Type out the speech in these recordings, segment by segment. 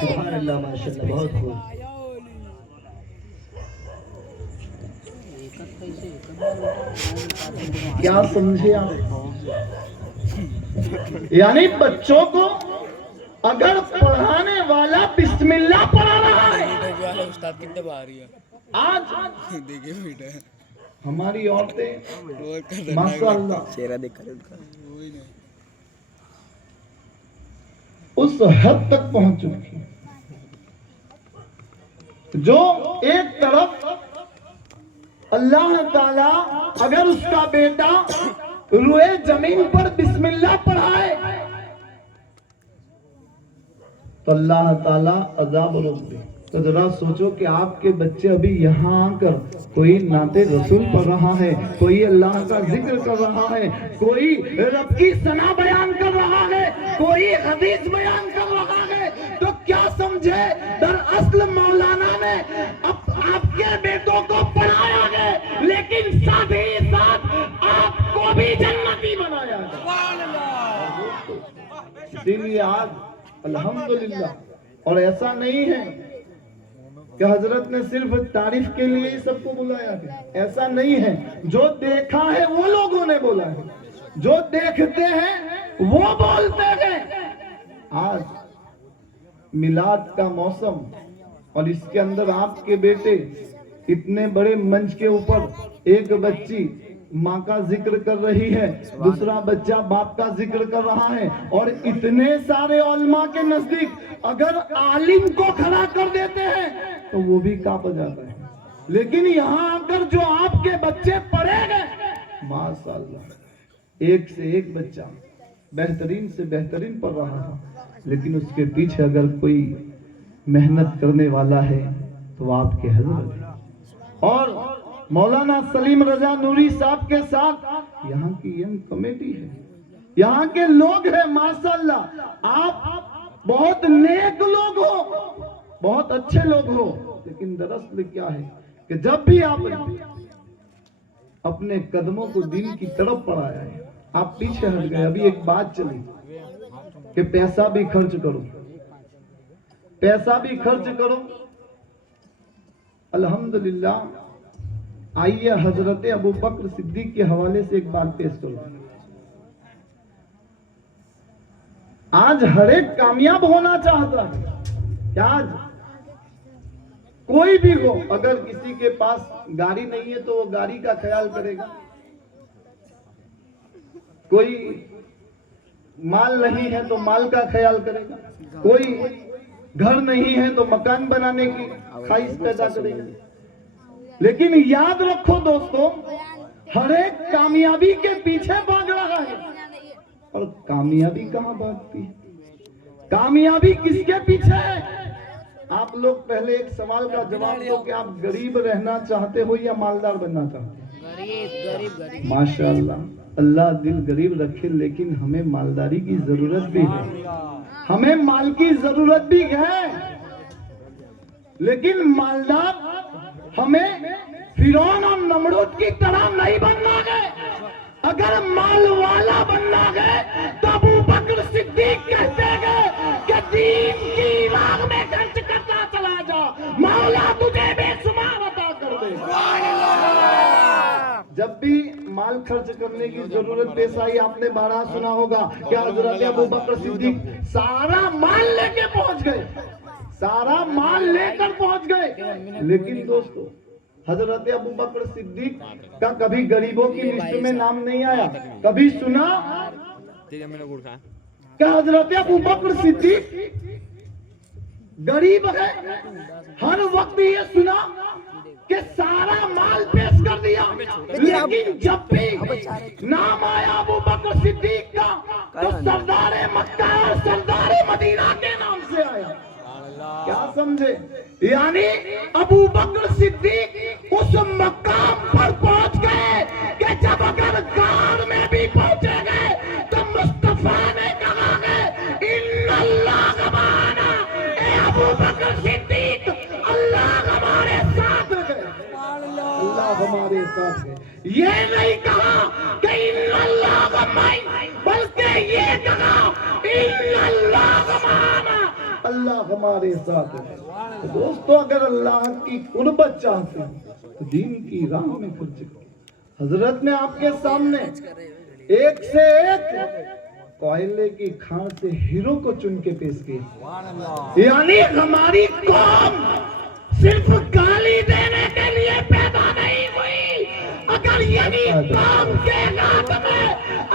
सुभानअल्लाह, माशाअल्लाह, बहुत खूब। क्या समझे आप? यानी बच्चों को अगर पढ़ाने वाला बिस्मिल्लाह पढ़ा रहा है, उस्ताद कितने बाहर है आज देखिए बेटा हमारी औरतें माशाअल्लाह चेहरा देखा उनका उस हद तक पहुंच चुकी है जो एक तरफ अल्लाह ताला अगर उसका बेटा रुए जमीन पर बिस्मिल्लाह पढ़ाए तो अल्लाह ताला अजाब रोक दे। तो जरा सोचो कि आपके बच्चे अभी यहाँ आकर कोई नाते रसूल पढ़ रहा है, कोई अल्लाह का जिक्र कर रहा है, कोई रब की सना बयान कर रहा है, कोई हदीस बयान कर रहा है, तो क्या समझे दरअसल मौलाना ने आपके बेटों को पढ़ाया है, लेकिन साथ ही साथ आपको भी जन्नती बनाया है। इसीलिए आज अल्हम्दुलिल्लाह, और ऐसा नहीं है कि हजरत ने सिर्फ तारीफ के लिए ही सबको बुलाया है, ऐसा नहीं है। जो देखा है वो लोगों ने बोला है, जो देखते हैं वो बोलते हैं। आज मिलाद का मौसम और इसके अंदर आपके बेटे इतने बड़े मंच के ऊपर एक बच्ची माँ का जिक्र कर रही है, दूसरा बच्चा बाप का जिक्र कर रहा है, और इतने सारे उलमा के नजदीक अगर आलिम को खड़ा कर देते हैं तो वो भी कांप जाता है। लेकिन यहाँ आकर जो आपके बच्चे पढ़े गए माशाअल्लाह, एक से एक बच्चा बेहतरीन से बेहतरीन पढ़ रहा था, लेकिन उसके पीछे अगर कोई मेहनत करने वाला है तो वो आपके हजरत है। और मौलाना सलीम रजा नूरी साहब के साथ यहाँ की यंग कमेटी है, यहाँ के लोग हैं माशाअल्लाह। आप बहुत नेक लोग हो, बहुत अच्छे लोग हो, लेकिन दरअसल क्या है कि जब भी आप अपने कदमों को दिन की तरफ बढ़ाया है, आप पीछे हट गए। अभी एक बात चली कि पैसा भी खर्च करो, पैसा भी खर्च करो। अल्हम्दुलिल्लाह, आइए हजरत अबू बकर सिद्दीक के हवाले से एक बात पेश करो। आज हर एक कामयाब होना चाहता है। क्या आज कोई भी हो, अगर किसी के पास गाड़ी नहीं है तो वो गाड़ी का ख्याल करेगा, कोई माल नहीं है तो माल का ख्याल करेगा, कोई घर नहीं है तो मकान बनाने की ख्वाहिश पैदा करेगा। लेकिन याद रखो दोस्तों, हर एक कामयाबी के पीछे भाग रहा है, और कामयाबी कहाँ भागती है? कामयाबी किसके पीछे है? आप लोग पहले एक सवाल का जवाब दो कि आप गरीब रहना चाहते हो या मालदार बनना चाहते हो? गरीब। माशाअल्लाह, अल्लाह दिल गरीब रखे, लेकिन हमें मालदारी की जरूरत भी है, हमें माल की जरूरत भी है। लेकिन मालदार हमें फिरौन और नमरूद की तरह नहीं बनना है। अगर माल वाला बनना है तो अबू बकर सिद्दीक कहते हैं कि दीन की राह में खर्च करता चला जा, मौला तुझे बेशुमार अता कर दे। जब भी माल खर्च करने की जरूरत पेश आई, आपने बारह सुना होगा कि हजरत अबू बकर सिद्दीक सारा माल लेके पहुंच गए, सारा माल लेकर पहुंच गए। लेकिन दोस्तों, हजरत अबू बकर सिद्दीक का कभी गरीबों की लिस्ट में नाम नहीं आया। कभी सुना क्या हजरत अबू बकर सिद्दीक गरीब है? हर वक्त ये सुना कि सारा माल पेश कर दिया, लेकिन जब भी नाम आया अबू बकर सिद्दीक का तो सरदार मक्का और सरदार मदीना के नाम से आया। क्या समझे? यानी अबू बकर सिद्दीक उस मकाम पर पहुंच गए कि जब अगर गार में भी पहुंचे गए तो मुस्तफा ने कहा है इन्नल्लाह माना, ए अबू बकर सिद्दीक अल्लाह हमारे साथ है, अल्लाह हमारे साथ है। ये नहीं कहा कि इन्नल्लाह माई, बल्कि ये कहा इन्नल्लाह अल्लाह हमारे साथ है। तो दोस्तों, अगर अल्लाह की कुर्बत चाहते हैं तो दीन की राह में खर्च करो। हजरत ने आपके सामने एक से एक कोयले की खान से हीरो को चुन के पेश किए। यानी हमारी कौम सिर्फ गाली देने के लिए पैदा नहीं हुई। अगर यही कौम के हाथ में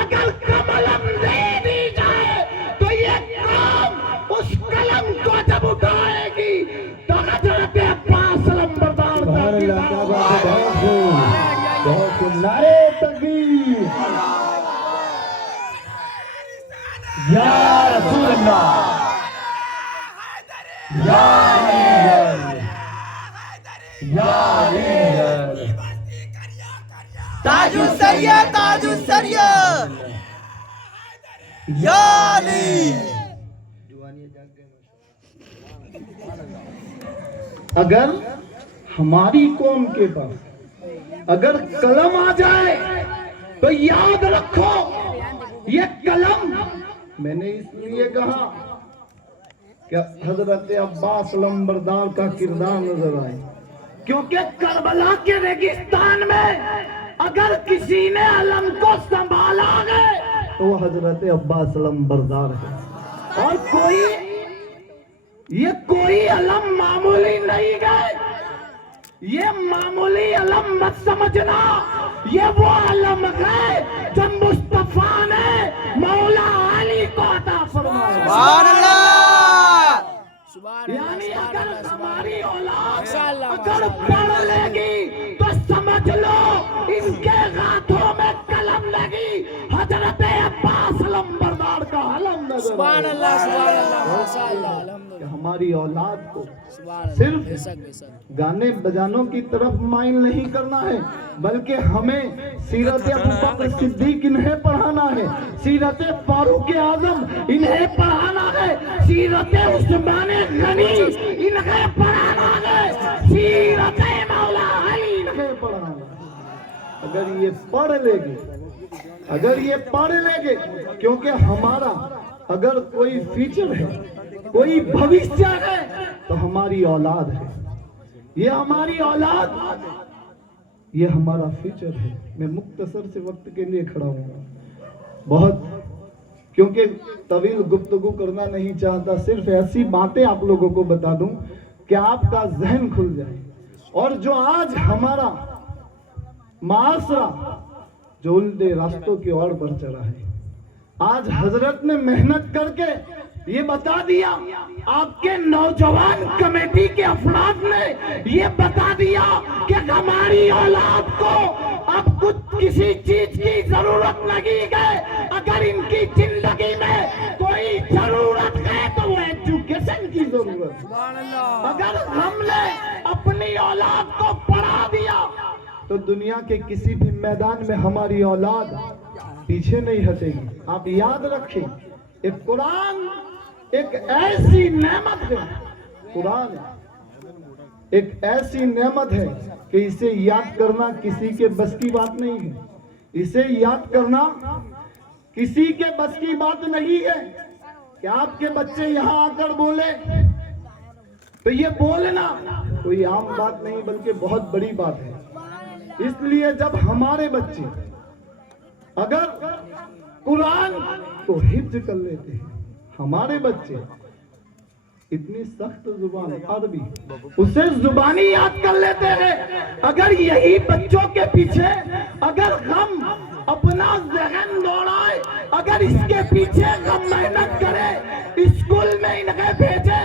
अगर कलम दे दी जाए तो ये कौम उस कलम को जब उठाएगी तो हजरत अब्बास लंबरदार नारे तकबीर, या रसूल अल्लाह, या ताजुसरिया ताजुसरिया या अली। अगर हमारी कौम के पास अगर कलम आ जाए तो याद रखो, ये कलम मैंने इसलिए कहा कि हजरत अब्बास लंबरदार का किरदार नजर आए, क्योंकि करबला के रेगिस्तान में अगर किसी ने अलम को संभाला है तो वो हजरत अब्बास लंबरदार है। और ये कोई अलम मामूली नहीं है, ये मामूली अलम मत समझना, ये वो अलम है जो मुस्तफा ने मौला अली को अता फरमाया। सुभान अल्लाह। यानी अगर हमारी औलाद अगर पढ़ लेगी तो समझ लो इनके हाथों में कलम लगी, हजरत अब्बास लंबरदार का अलम नजर। सुभान अल्लाह, सुभान अल्लाह, माशाअल्लाह, अल्हम्दुलिल्लाह। हमारी औलाद को सुभान अल्लाह, सिर्फ बेशक बेशक गाने बजानों की तरफ माइल नहीं करना है, बल्कि हमें सीरत अबू बकर सिद्दीक इन्हें पढ़ाना है, सीरत फारूक आजम इन्हें पढ़ाना है, सीरत उस्मान गनी इन्हें पढ़ाना है, सीरत मौला अली इन्हें पढ़ाना है। अगर ये पढ़ लेंगे, अगर ये पढ़ लेंगे, क्योंकि हमारा अगर कोई फ्यूचर है, कोई भविष्य है तो हमारी औलाद है, ये हमारी औलाद, ये हमारा फ्यूचर है। मैं मुख्तसर से वक्त के लिए खड़ा हूँ, बहुत क्योंकि तवील गुफ्तगू करना नहीं चाहता, सिर्फ ऐसी बातें आप लोगों को बता दूं कि आपका जहन खुल जाए। और जो आज हमारा माशरा जो उल्टे रास्तों की ओर बढ़ चला है, आज हजरत ने मेहनत करके ये बता दिया, आपके नौजवान कमेटी के अफराद ने ये बता दिया कि हमारी औलाद को अब कुछ किसी चीज की जरूरत नहीं है। अगर इनकी जिंदगी में कोई जरूरत है तो वो एजुकेशन की जरूरत है। अगर हमने अपनी औलाद को पढ़ा दिया तो दुनिया के किसी भी मैदान में हमारी औलाद पीछे नहीं हटेगी। आप याद रखें, एक कुरान एक ऐसी नेमत है, कुरान एक ऐसी नेमत है कि इसे याद करना किसी के बस की बात नहीं है, इसे याद करना किसी के बस की बात नहीं है। कि आपके बच्चे यहाँ आकर बोले तो ये बोलना कोई आम बात नहीं बल्कि बहुत बड़ी बात है। इसलिए जब हमारे बच्चे अगर कुरान को हिफ्ज कर लेते हैं, हमारे बच्चे इतनी सख्त जुबान अरबी उसे जुबानी याद कर लेते हैं, अगर यही बच्चों के पीछे अगर हम अपना जहन दौड़ाए, अगर इसके पीछे हम मेहनत करें, स्कूल में इन्हें भेजे,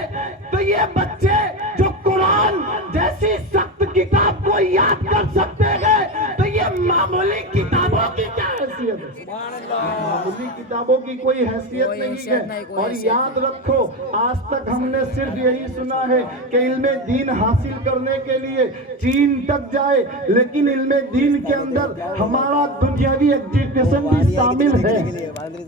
तो ये बच्चे जो कुरान जैसी सख्त किताब को याद कर सकते हैं, तो ये मामूली किताबों की क्या हैसियत है? मामूली किताबों की कोई हैसियत नहीं है। और याद रखो, आज तक हमने सिर्फ यही सुना है कि इल्मे दीन हासिल करने के लिए चीन तक जाए, लेकिन इल्मे दीन के अंदर हमारा दुनियावी एजुकेशन भी शामिल है,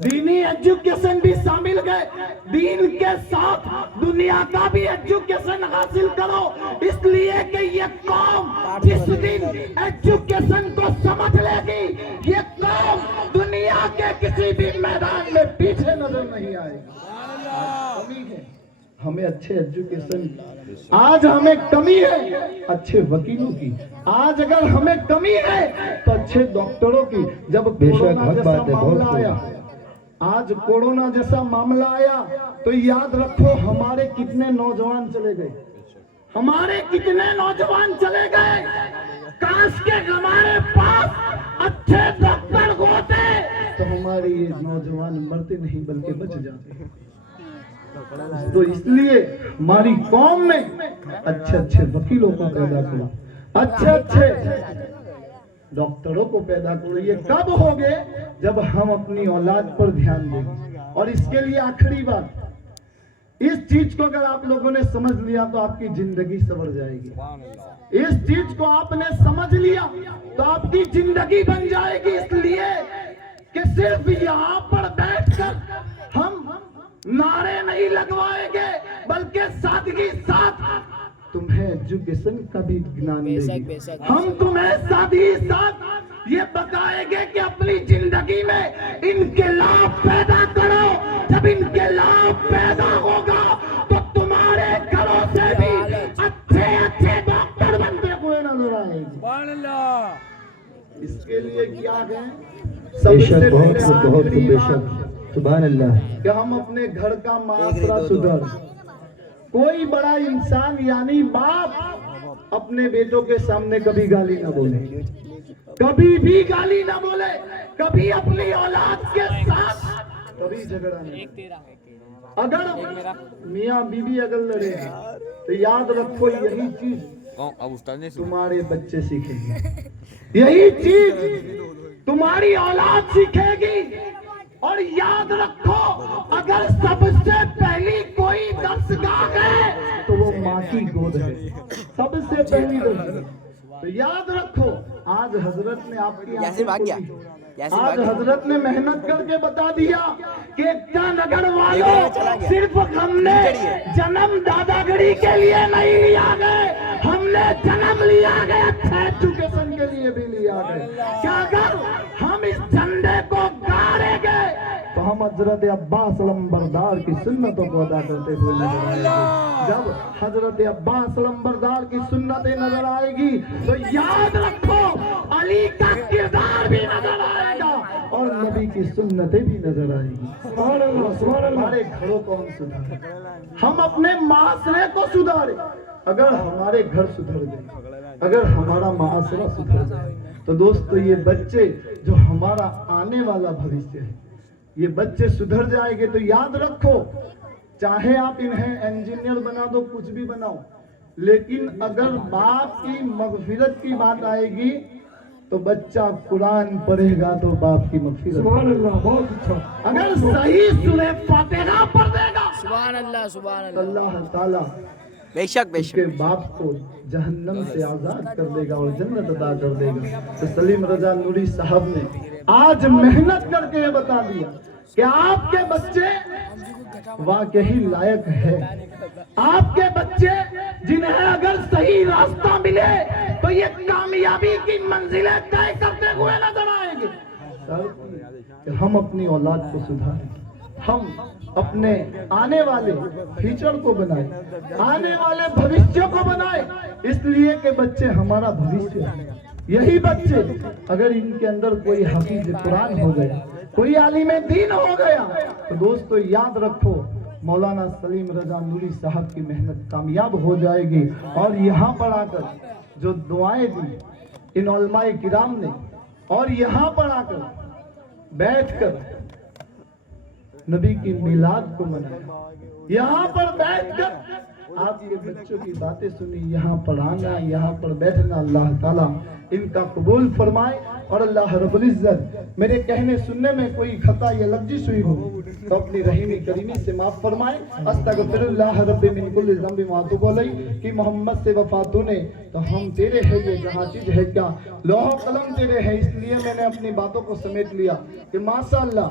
दीनी एजुकेशन भी शामिल है। दीन के साथ दुनिया का भी एजुकेशन हासिल करो, इसलिए कि ये कौम जिस दिन एजुकेशन को समझ लेगी, ये कौम दुनिया के किसी भी मैदान में पीछे नजर नहीं आएगी। कमी है, हमें अच्छे एजुकेशन, आज हमें कमी है अच्छे वकीलों की, आज अगर हमें कमी है तो अच्छे डॉक्टरों की। जब कोरोना जैसा मामला आया, आज कोरोना जैसा मामला आया तो याद रखो हमारे कितने नौजवान चले गए, हमारे कितने नौजवान चले गए। काश के हमारे पास अच्छे डॉक्टर होते तो हमारे ये नौजवान मरते नहीं बल्कि बच जाते। तो इसलिए हमारी कौम में अच्छे अच्छे वकीलों को पैदा करो, अच्छे अच्छे डॉक्टरों को पैदा करो। ये कब होगे? जब हम अपनी औलाद पर ध्यान देंगे। और इसके लिए आखिरी बात, इस चीज को अगर आप लोगों ने समझ लिया तो आपकी जिंदगी संवर जाएगी। इस चीज को आपने समझ लिया तो आपकी जिंदगी बन जाएगी। इसलिए कि सिर्फ यहाँ पर बैठकर हम नारे नहीं लगवाएंगे बल्कि सादगी साथ तुम्हें एजुकेशन का भी ज्ञान देंगे। हम तुम्हें सादगी साथ ये बताएंगे कि अपनी जिंदगी में इनके लाभ पैदा करो। जब इनके लाभ पैदा होगा तो तुम्हारे घरों से भी अच्छे अच्छे डॉक्टर बनते हुए नजर आएंगे। इसके लिए क्या है? सबसे पहले बेशक सुभान अल्लाह कि हम अपने घर का माशरा सुधार। कोई बड़ा इंसान यानी बाप अपने बेटों के सामने कभी गाली ना बोले, कभी भी गाली ना बोले, कभी अपनी औलाद के साथ कभी झगड़ा नहीं। अगर मियाँ बीवी अगर लड़े तो याद रखो यही चीज तुम्हारे बच्चे सीखेंगे, यही चीज तुम्हारी औलाद सीखेगी। और याद रखो अगर सबसे पहली कोई दर्शगाह है तो वो माँ की गोद है, सबसे पहली दर्शगाह। तो याद रखो आज हजरत ने आपकी आज हजरत ने मेहनत करके बता दिया कि एकता नगर वालों सिर्फ हमने जन्म दादागिरी के लिए नहीं लिया गए, हमने जन्म लिया गए अच्छे एजुकेशन के लिए भी लिया गए। क्या अगर हम इस झंडे को गाड़ेंगे तो हम हजरत अब्बास लंबरदार की सुन्नतों को अदा करते हुए नजर आएंगे। जब हजरत अब्बास लंबरदार की सुन्नतें नजर आएगी तो याद रखो अली का किरदार भी नजर आएगा और नबी की सुन्नतें भी नजर आएगी। हमारे घरों को हम सुधारें, हम अपने माशरे को सुधारें। अगर हमारे घर सुधर गए, अगर हमारा माशरा सुधर जाए तो दोस्तों ये बच्चे जो हमारा आने वाला भविष्य है, ये बच्चे सुधर जाएंगे। तो याद रखो चाहे आप इन्हें इंजीनियर बना दो, कुछ भी बनाओ, लेकिन अगर बाप की मगफिरत की बात आएगी तो बच्चा कुरान पढ़ेगा तो बाप की मगफिरत। सुभान अल्लाह, बहुत अच्छा। अगर सही सूरह फातिहा पढ़ देगा सुभान अल्लाह, सुभान अल्लाह ताला बेशक उसके बाप को जहन्नम से आजाद कर देगा और जन्नत अदा कर देगा। तो सलीम रजा नूरी साहब ने आज मेहनत करके ये बता दिया कि आपके बच्चे वाकई लायक है, आपके बच्चे जिन्हें अगर सही रास्ता मिले तो ये कामयाबी की मंजिलें तय करते हुए नजर आएंगे। सर हम अपनी औलाद को सुधारें, हम अपने आने वाले फ्यूचर को बनाए, आने वाले भविष्य को बनाए, इसलिए कि बच्चे हमारा भविष्य है। यही बच्चे अगर इनके अंदर कोई हाफिज कुरान हो गया, कोई आलिम दीन हो गया तो दोस्तों याद रखो मौलाना सलीम रजा नूरी साहब की मेहनत कामयाब हो जाएगी। और यहाँ पर आकर जो दुआएं दी इन उलमाए किराम ने, और यहाँ पर आकर बैठकर नबी की मिलाद को मनाया, यहाँ पर बैठकर आपके बच्चों की बातें सुनी, यहाँ पर आना, यहाँ पर बैठना, अल्लाह ताला इनका कबूल फरमाए। और अल्लाह रब्बुल इज्जत मेरे कहने सुनने में कोई खता या लफ्ज़िश हुई हो तो अपनी रहीमी करीमी से माफ फरमाए। अस्तगफिरुल्लाह रब्बी मिन कुल्लि ज़ंबि व अतूबु अलैहि कि मोहम्मद से वफा तूने तो हम तेरे है, ये जहाँ चीज है क्या लौह कलम तेरे है। इसलिए मैंने अपनी बातों को समेट लिया कि माशाअल्लाह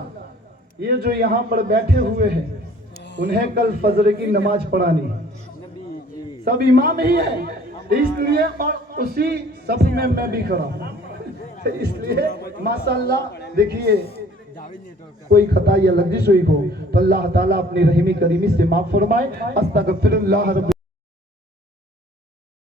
ये जो यहाँ पर बैठे हुए हैं उन्हें कल फजर की नमाज पढ़ानी, सब इमाम ही है, इसलिए और उसी सब में मैं भी खड़ा हूँ। इसलिए माशाअल्लाह देखिए कोई खता या लफ्ज़ हुई हो तो अल्लाह ताला अपनी रहीमी करीमी से माफ फरमाए। अस्तगफिरुल्लाह रब्बिल